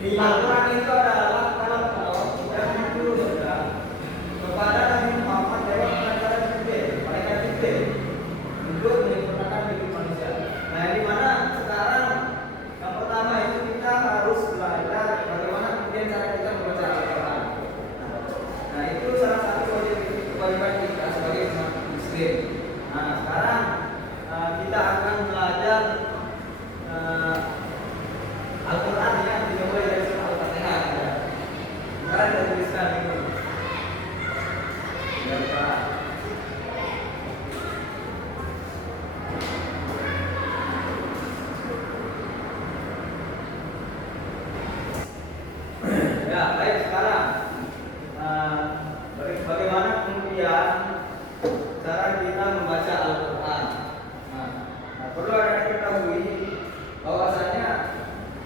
Al-Quran itu adalah kalam Allah dan diturunkan kepada Nabi Muhammad lewat pengajaran Jibril, malaikat Jibril, untuk menyempurnakan hidup manusia. Nah, di mana sekarang yang pertama itu kita harus belajar bagaimana kemudian cara kita membaca Al-Quran. Nah, itu salah satu kewajiban kita sebagai umat Muslim. Nah, sekarang kita akan belajar Al-Quran yang dimulai dari surah Al-Fatihah. Sekarang kita tuliskan ini. Ya, baik, sekarang bagaimana kemudian cara kita membaca Al-Quran. Nah, perlu ada diketahui bahwasanya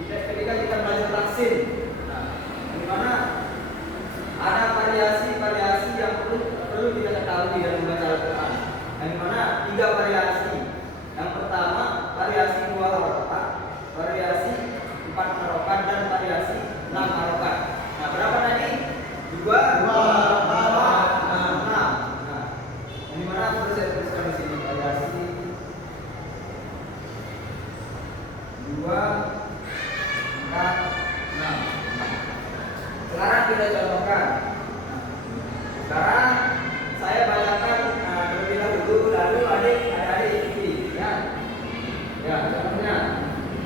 ketika kita belajar taksin, di mana ada variasi-variasi yang perlu kita ketahui dalam membaca Al-Quran. Yang mana 3 variasi. Yang pertama variasi 2 harokat, variasi 4 harokat, dan variasi 6 harokat. Nah, berapa tadi? 2, 4, 6. Nah, yang dimana perlu saya tuliskan di sini variasi 2, 4, 6. Sekarang kita contohkan. Sekarang saya bacakan terlebih dahulu, lalu adik-adik ikuti, ya. Ya, contohnya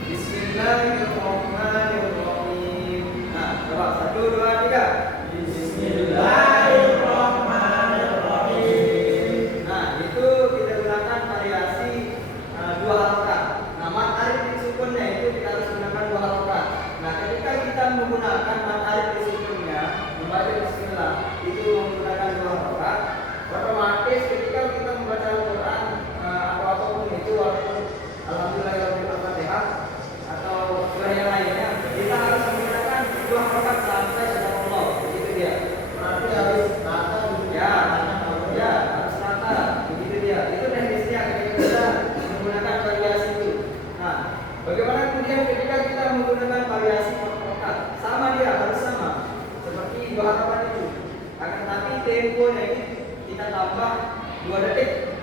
Bismillahirrahmanirrahim. Nah, coba 1, 2, 3. Bismillahirrahmanirrahim. Nah, itu kita gunakan variasi 2 harokat. Nah, mat alif disukunnya itu kita harus gunakan 2 harokat. Nah, ketika kita menggunakan mat alif disukunnya, membaca Bismillah itu menggunakan 2 harokat, otomatis ketika kita membaca Al-Quran atau apapun itu, walaupun Alhamdulillahirabbil Fatihah atau surah yang lainnya, kita harus menggunakan 2 harokat sampai kepada Allah. Begitu dia. Berarti harus rata. Ya, harus rata. Begitu dia. Itu teknisnya ketika kita menggunakan variasi itu. Nah, bagaimana kemudian ketika kita menggunakan variasi harokat? Sama dia, harus sama seperti 2 harokat itu. Akan tetapi temponya ini kita tambah 2 detik.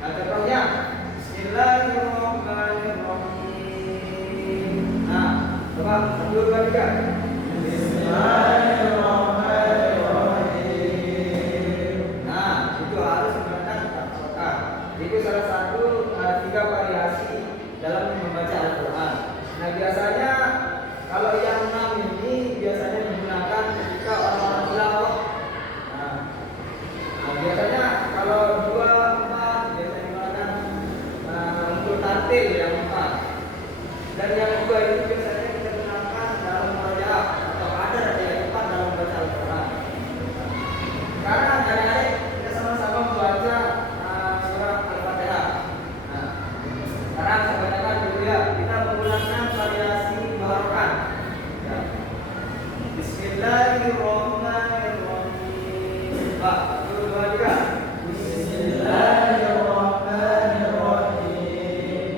Nah, contohnya Bismillahirrahmanirrahim. Nah, coba 1, 2, 3. Bismillahirrahmanirrahim. Nah, itu harus menggunakan harokat. Itu salah satu 3 variasi dalam membaca Al-Quran. Nah, biasanya kalau yang 6 ini biasanya digunakan ketika orang-orang tilawah. Nah, biasanya kalau 2, 4 biasanya digunakan untuk tartil yang 4. Dan yang 2 itu biasanya kita gunakan dalam murojaah atau ada yang 4 dalam membaca Al-Quran. Sekarang adik-adik kita sama-sama membaca surah Al-Fatihah. Nah, sekarang saya bacakan dulu ya. Kita menggunakan variasi 2 harokat. Ya. Bismillahirrahmanirrahim. Pak, 1, 2, 3. Bismillahirrahmanirrahim.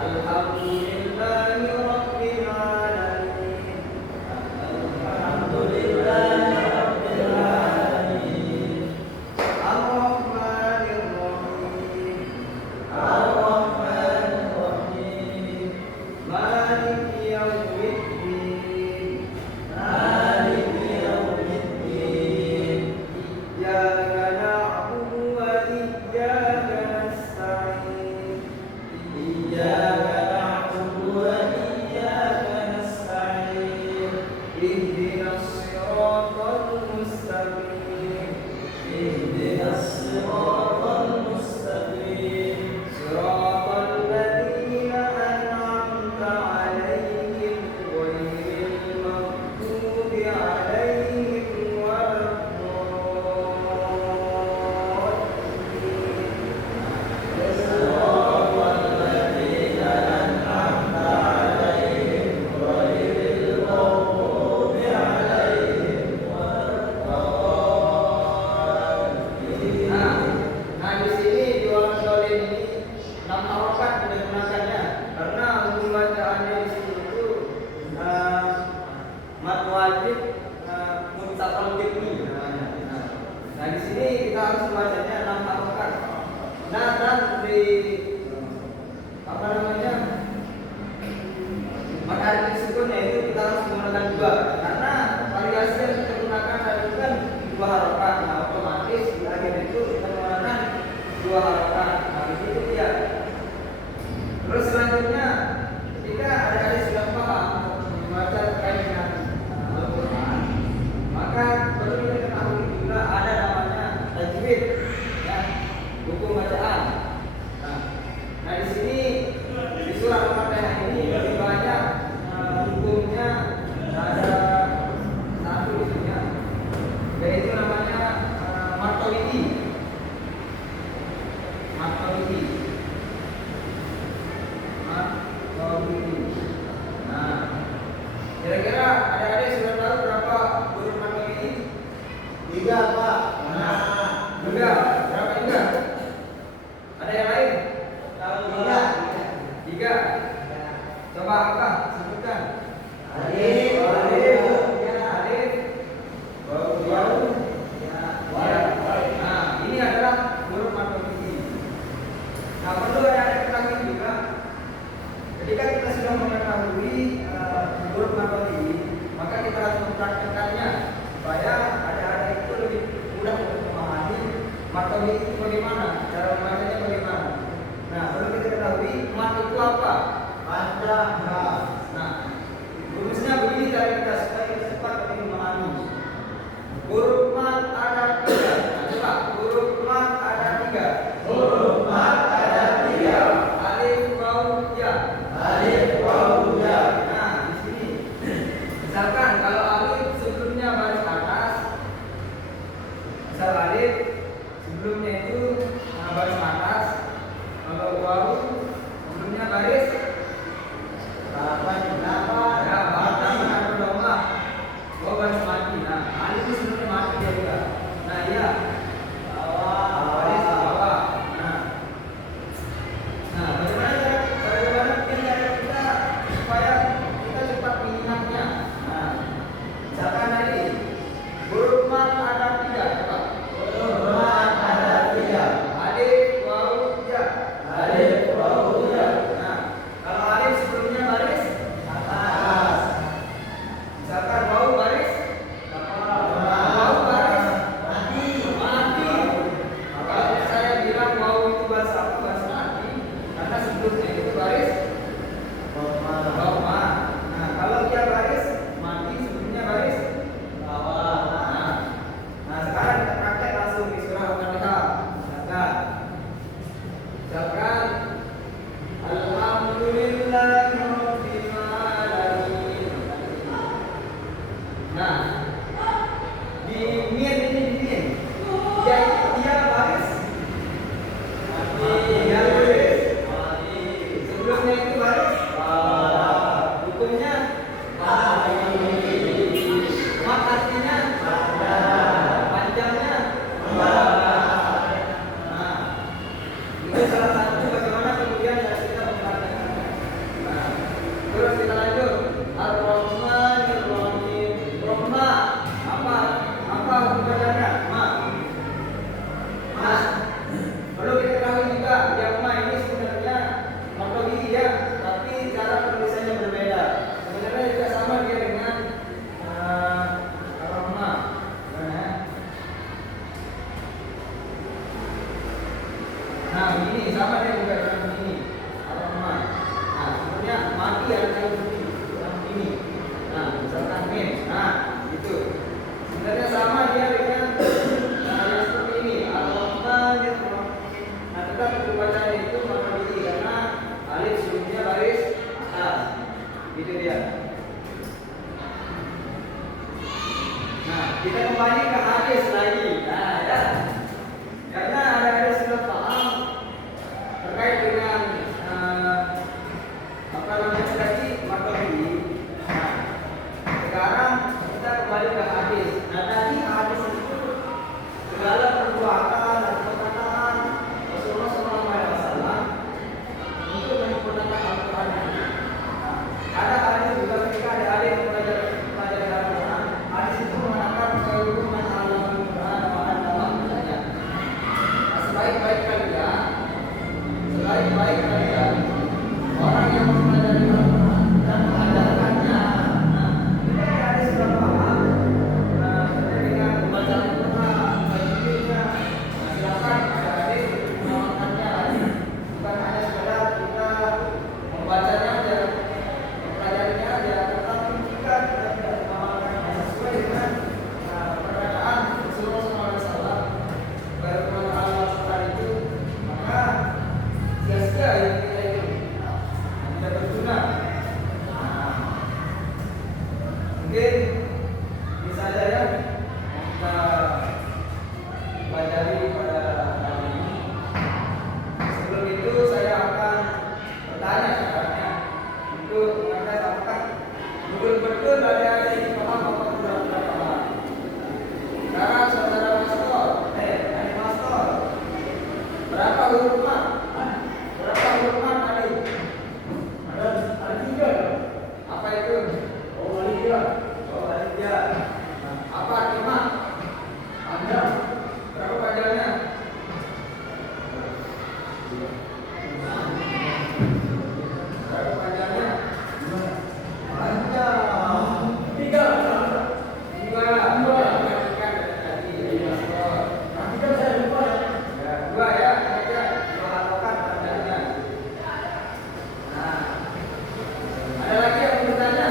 Alhamdulillahirabbil alamin. Alhamdulillahirabbil alamin. Ar-Rahmanirrahim. Ar-Rahmanirrahim. Maliki yaumiddin. Maliki yaumiddin. di sini kita harus membacanya 6 harokat. Nah, dan di apa namanya mad arif sukunnya itu kita harus menggunakan 2 karena variasi yang kita gunakan adalah kan 2 harokat. Nah, otomatis di akhir itu kita menggunakan 2 harokat. Nah, begitu dia. Terus selanjutnya ketika adik-adik sudah paham membaca terkait dengan Al-Quran, maka perlu kita ketahui juga ada namanya tajwid, ya, hukum bacaan. Nah di sini di surah Al-Fatihah ini lebih banyak hukumnya ada satu isinya, yaitu namanya matawidi. Nah, kira-kira adik-adik sudah tahu berapa huruf matawidi? 3, Pak. Nah, 3. Berapa juga? Ada yang lain? Tahu 3. Coba apa? Sebutkan. Alif, waw, ya. Nah, ini adalah huruf matawidi. Nah, perlu ada ketahui juga ketika kita sudah mengetahui huruf matawidi, maka kita harus mempraktekkannya supaya adik-adik itu lebih mudah untuk memahami matawidi itu bagaimana, cara membacanya bagaimana. Nah, perlu kita ketahui mat itu apa? Nah, rumusnya begini cara kita supaya kita cepat untuk memahami. Huruf mat ada 3. Nah, coba huruf mat ada 3. Alif, waw, ya. Nah, di sini misalkan kalau alif sebelumnya baris atas, misal alif sebelumnya itu baris atas, kalau waw sebelumnya baris ada domah, waw baris mati. Nah, alif itu sebelumnya mati dia juga. Nah, iya. Baris bawah. Nah, bagaimana kita supaya kita cepat mengingatnya? Nah, misalkan tadi huruf mat ada 3, coba. Alif, waw, ya. Nah, kalau alif sebelumnya baris atas. Misalkan waw baris mati. Maka saya bilang waw itu baris apa? Baris mati. Karena sebelumnya itu baris domah. Nah, kalau dia baris mati sebelumnya baris bawah. Nah, sekarang kita praktek langsung di surah Al-Fatihah. Misalkan Alhamdulillahirabbil alamin. Nah, di min ini dia baris mati. Sebelumnya itu baris hukumnya mat artinya panjangnya. Nah, itu salah satu bagaimana kemudian kita mempraktekkannya. Nah, terus kita lanjut. Ar-Rahmanir-Rahim. Rahma apa hukum bacanya? Perlu kita ketahui juga yang ma ini sebenarnya matawidi ya, tapi cara penulisannya berbeda. Sebenarnya juga sama dia dengan Rahma. Nah, ini sama dia juga dengan ini Rahma. Nah, sebenarnya mati ada yang begini. Nah, misalkan min. Nah, itu sebenarnya sama dia dengan yang seperti ini Al-Rahmanir-Rahim. Nah, kita perlu bacanya itu matawidi karena alif sebelumnya baris atas. Gitu dia. Nah, kita kembali ke hadis lagi. Nah, ya. Karena ada sudah paham terkait dengan apa namanya tadi matawidi. Nah, sekarang kita kembali ke hadis. Nah, tadi hadis itu segala perbuatan dan perkataan Rasulullah SAW untuk menyempurnakan Al-Quran. Ada hadis juga ketika ada adik mempelajari Al-Quran, hadis itu mengatakan kalau man 'allama Al-Quran Mungkin bisa saja ya kita pelajari pada hari ini. Sebelum itu saya akan bertanya sebenarnya untuk mengetes apakah betul-betul ada ini paham apa tidak paham. Sekarang saudara Mastor, Mastor, berapa huruf mat? Berapa huruf mat tadi? Ada 3. Apa itu? Oh, ada 3. Apa arti mat? Ada. Berapa panjangnya? Berapa panjangnya? Panjang. 3. 2. Perhatikan tadi. Nanti kan saya lupa. Ya, 2 ya. Aja 2 halokan panjangnya. Nah, ada lagi yang mau bertanya?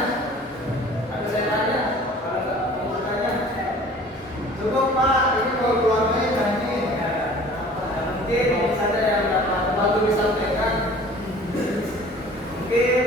Ada saya tanya? Kalau nggak mau bertanya, cukup Pak. Ini kalau keluarnya janji. Ya, mungkin saja yang dapat bantu disampaikan. Mungkin